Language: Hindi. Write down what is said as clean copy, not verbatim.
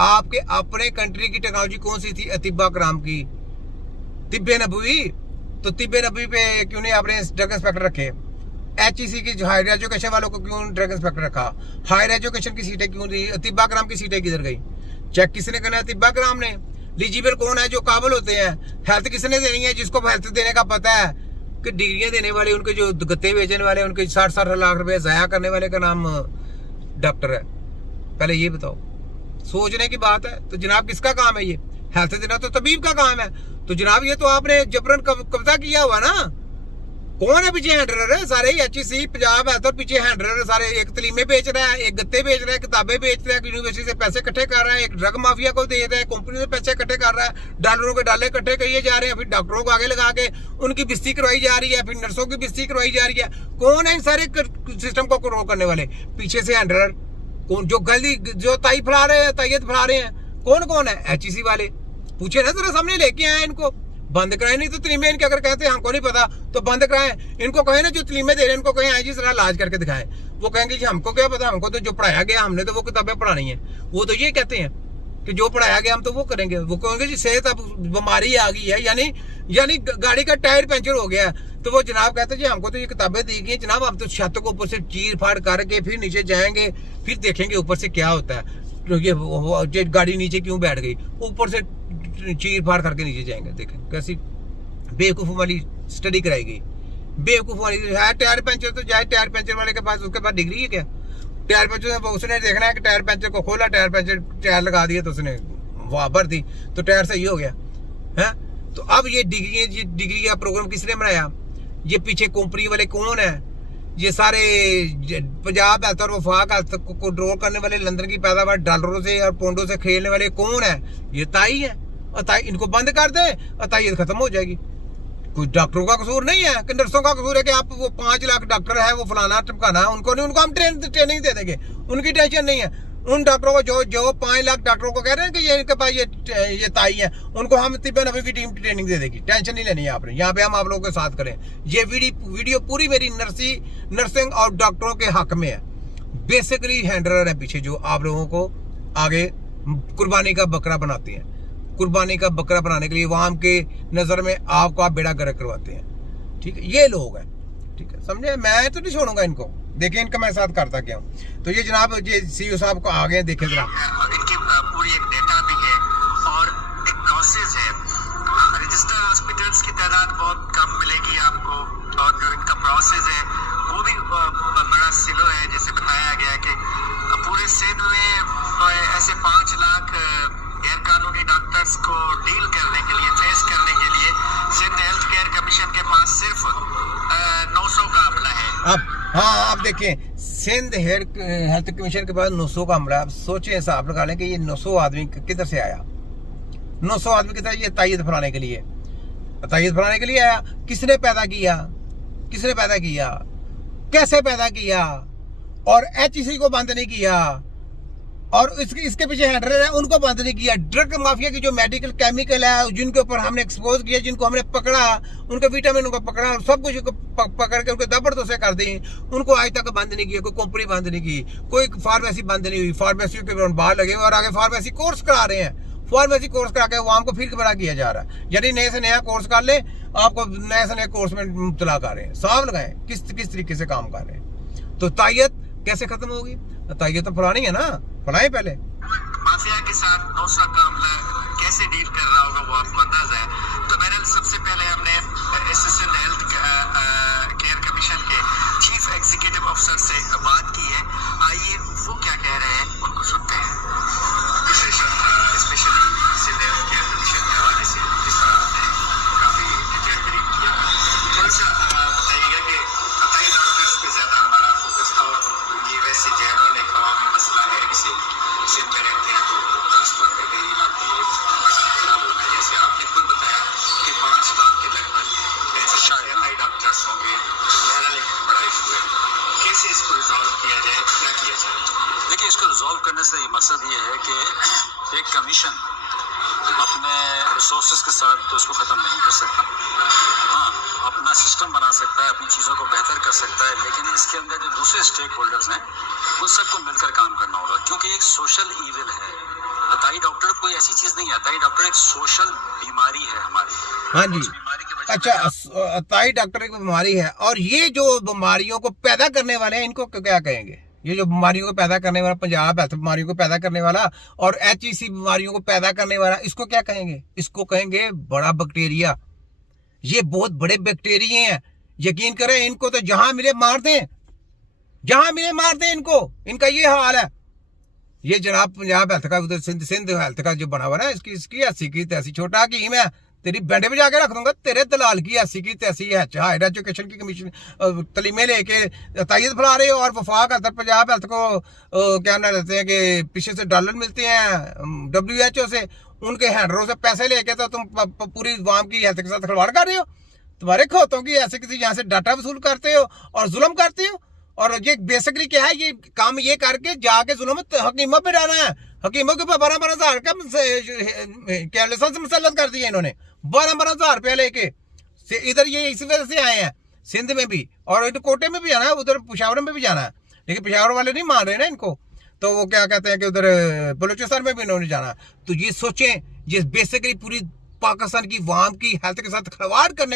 आपके अपने कंट्री की टेक्नोलॉजी कौन सी थी? अतिब्बा कराम की, तिब्बे नबवी। तो तिब्बे नबवी पे क्यों नहीं आपने ड्रग इंस्पेक्टर रखे? HEC की हायर एजुकेशन वालों को क्यों ड्रग इंस्पेक्टर रखा? हायर एजुकेशन की सीटें क्यों दी? अतिब्बा कराम की सीटें किधर गई? चेक किसने करना है? अतिब्बा कराम ने। एलिजिबल कौन है? जो काबिल होते हैं। हेल्थ किसने देनी है? जिसको हेल्थ देने का पता है कि डिग्रियां देने वाले, उनके जो गत्ते बेचने वाले, उनके 60-60 लाख रुपए जाया करने वाले का नाम डॉक्टर है। पहले ये बताओ, सोचने की बात है। तो जनाब किसका काम है ये? हेल्थ देना तो तबीब का काम है। तो जनाब ये तो आपने जबरन कब्जा किया हुआ ना। कौन है पीछे हैंडलर है? सारे HEC पंजाब है तो पीछे हैंडलर है सारे। एक तलीमे बेच रहा है, एक गत्ते बेच रहा है, किताबें बेच रहा है, यूनिवर्सिटी से पैसे इकट्ठे कर रहा है, एक ड्रग माफिया को दे रहा है, कंपनी से पैसे इकट्ठे कर रहा है, डॉलरों के डाले इकट्ठे किए जा रहे हैं, फिर डॉक्टरों को आगे लगा के उनकी बिस्ती करवाई जा रही है, फिर नर्सों की बिस्ती करवाई जा रही है। कौन है इन सारे सिस्टम को कंट्रोल करने वाले? पीछे से हैंडलर कौन? जो गली जो ताई फैला रहे हैं, तायत फैला रहे हैं, कौन कौन है? HEC वाले। पूछे ना जरा, सामने लेके आए इनको, बंद कराए। नहीं तो तलीमे इनके अगर कहते हैं हमको नहीं पता तो बंद कराएं। इनको कहे ना जो तलीमे दे रहे हैं, इनको कहें आए जी जरा इलाज करके दिखाएं। वो कहेंगे जी हमको क्या पता, हमको तो जो पढ़ाया गया हमने तो वो किताबें पढ़ानी है। वो तो ये कहते हैं कि जो पढ़ाया गया हम तो वो करेंगे। वो कहेंगे जी सेहत अब बीमारी आ गई है, यानी गाड़ी का टायर पंचर हो गया है। तो वो जनाब कहते हैं जी हमको तो ये किताबें दी गई जनाब, हम तो छत को ऊपर से चीर फाड़ करके फिर नीचे जाएंगे, फिर देखेंगे ऊपर से क्या होता है। ये गाड़ी नीचे क्यों बैठ गई? ऊपर से चीर फाड़ करके नीचे जाएंगे। देखें कैसी बेवकूफ़ वाली स्टडी कराई गई, बेवकूफ़ वाली है। टायर पंचर तो जाए टायर पंचर वाले के पास, उसके पास डिग्री है क्या? टायर पंचर उसने देखना है कि टायर पंचर को खोला, टायर पंचर टायर लगा दिया तो उसने वहाँ भर दी तो टायर सही हो गया है। तो अब ये डिग्री का प्रोग्राम किसने बनाया? ये पीछे कंपनी वाले कौन है? ये सारे पंजाब हेल्थ और वफाक हेल्थ को कंट्रोल करने वाले, लंदन की पैदावार डॉलरों से और पौंडों से खेलने वाले कौन है? ये ताई है। और ताई इनको बंद कर दे और ताई खत्म हो जाएगी। कोई डॉक्टरों का कसूर नहीं है कि नर्सों का कसूर है कि आप वो 5 लाख डॉक्टर है वो फलाना टपकाना है, उनको नहीं, उनको हम ट्रेनिंग दे देंगे, उनकी टेंशन नहीं है। उन डॉक्टरों को जो 5 लाख डॉक्टरों को कह रहे हैं कि ये इनके पास ये ताई है, उनको हम तिब्बे नबवी की टीम ट्रेनिंग दे देगी। टेंशन नहीं लेनी है आपने। यहाँ पे हम आप लोगों के साथ करें। ये वीडियो पूरी मेरी नर्सिंग और डॉक्टरों के हक में है। बेसिकली हैंडलर है पीछे जो आप लोगों को आगे कुर्बानी का बकरा बनाते हैं। कुर्बानी का बकरा बनाने के लिए वाम के नजर में आपको आप बेड़ा गर्क करवाते हैं। ठीक है, ये लोग हैं। ठीक है, समझे? मैं तो नहीं छोड़ूंगा इनको। देखिए इनका मैं साथ करता क्या हूँ। तो ये जनाब ये CEO साहब को आ गए, देखे जरा। इनकी पूरी एक डेटा भी है और एक प्रोसेस है। रजिस्टर हॉस्पिटल्स की तादाद बहुत कम मिलेगी आपको, और जो इनका प्रोसेस है वो भी बड़ा स्लो है। जैसे बताया गया कि पूरे सिंध में ऐसे 5 लाख गैर कानूनी डॉक्टर्स को डील करने के लिए, फेस करने के लिए सिंध हेल्थ केयर कमीशन के पास सिर्फ 900 का अमला है। अब हाँ आप देखें, सिंध हेल्थ कमीशन के पास 900 का अमला। आप सोचे हिसाब लगा लें कि ये 900 आदमी किधर से आया? 900 आदमी किधर? ये तायद फैलाने के लिए, तायद फैलाने के लिए आया। किसने पैदा किया? किसने पैदा किया? कैसे पैदा किया? और HEC को बंद नहीं किया, और इसके पीछे हैंडलर है उनको बंद नहीं किया। ड्रग माफिया की जो मेडिकल केमिकल है जिनके ऊपर हमने एक्सपोज किया, जिनको हमने पकड़ा, उनके विटामिन को पकड़ा, सब कुछ पकड़ के उनको जबरदस्त कर दी, उनको आज तक बंद नहीं किया। कोई कंपनी बंद नहीं की, कोई फार्मेसी बंद नहीं हुई। फार्मेसी के बाहर लगे और आगे फार्मेसी कोर्स करा रहे हैं। फार्मेसी कोर्स करा के वहां को फिर बड़ा किया जा रहा है। यदि नए से नया कोर्स कर ले, आपको नए से नए कोर्स में मुब्तला कर रहे हैं। साफ लगाए किस तरीके से काम कर रहे हैं। तो तायत कैसे खत्म होगी? तायत तो फैलानी है ना, फैलाएं पहले। माफिया के साथ 900 का अमला कैसे डील कर रहा होगा वो आपको अंदाजा है। तो मेरे सबसे पहले हमने असिस्टेंट हेल्थ केयर कमीशन के चीफ एग्जीक्यूटिव ऑफिसर से बात की है। आइए वो क्या कह रहे हैं उनको सुनते हैं। Specially Sindh health care commission के हवाले से जिस तरह आपने काफी डिटेल ब्रीफ किया, थोड़ा सा बताइएगा कि बताइए डॉक्टर्स पे ज्यादा हमारा फोकस था, और ये वैसे जनरल एक अवामी मसला है। इसे सिंध में रहते हैं तो ट्रांसफर करके इलाके बड़ा प्रॉब्लम है। जैसे आपने खुद बताया कि 5 लाख के लगभग ऐसे शायद डॉक्टर्स होंगे, बहरहाल एक बड़ा इशू है। कैसे इसको रिजॉल्व किया जाए, क्या किया जाए? देखिए, इसको रिजॉल्व करने से मकसद ये है कि एक कमीशन अपने रिसोर्सेज के साथ तो इसको ख़त्म नहीं कर सकता। हाँ, अपना सिस्टम बना सकता है, अपनी चीज़ों को बेहतर कर सकता है, लेकिन इसके अंदर जो दूसरे स्टेक होल्डर्स हैं उन सबको मिलकर काम करना होगा, क्योंकि एक सोशल ईविल है। ऐसी चीज नहीं है, अताई डॉक्टर एक सोशल बीमारी है हमारी। हाँ जी, उस बीमारी की वजह अच्छा, अताई डॉक्टर की बीमारी है। और ये जो बीमारियों को पैदा करने वाले हैं, इनको क्या कहेंगे? ये जो बीमारियों को पैदा करने वाला, पंजाब हेल्थ बीमारियों को पैदा करने वाला और HEC बीमारियों को पैदा करने वाला, इसको क्या कहेंगे? इसको कहेंगे बड़ा बैक्टीरिया। ये बहुत बड़े बैक्टीरिया हैं, यकीन करें, इनको तो जहां मिले मार दें, जहां मिले मार दें इनको। इनका ये हाल है। ये जनाब पंजाब हेल्थ का, उधर सिंध हेल्थ का जो बना हुआ ना, इसकी ऐसी की तैसी, छोटा हकीम है, तेरी बैंडे पे जाके रख दूंगा, तेरे दलाल की ऐसी की तैसी है। हायर एजुकेशन की कमीशन तलीमे लेके तायद फैला रहे हो, और वफाक हेल्थ, पंजाब हेल्थ को क्या ना लेते हैं कि पीछे से डॉलर मिलते हैं WHO से, उनके हैंडरों से पैसे लेके तो तुम पूरी अवाम की हेल्थ के साथ खिलवाड़ कर रहे हो। तुम्हारे खोतों की ऐसे किसी यहाँ से डाटा वसूल करते हो और जुल्म करते हो। और ये बेसिकली क्या है, ये काम ये करके जाके जुल्म हकीमों पे डालना है। हकीमों के ऊपर 12-12 हज़ार का क्या लाइसेंस मुसल्लत कर दिया इन्होंने, 12-12 हज़ार रुपया लेके। इधर ये इसी वजह से आए हैं, सिंध में भी, और इधर कोटे में भी जाना है, उधर पेशावर में भी जाना है, लेकिन पेशावर वाले नहीं मान रहे ना इनको। तो वो क्या कहते हैं कि उधर बलूचिस्तान में भी इन्होंने जाना। तो ये सोचें, जिस बेसिकली पूरी पाकिस्तान की अवाम की हेल्थ के साथ खिलवाड़ करने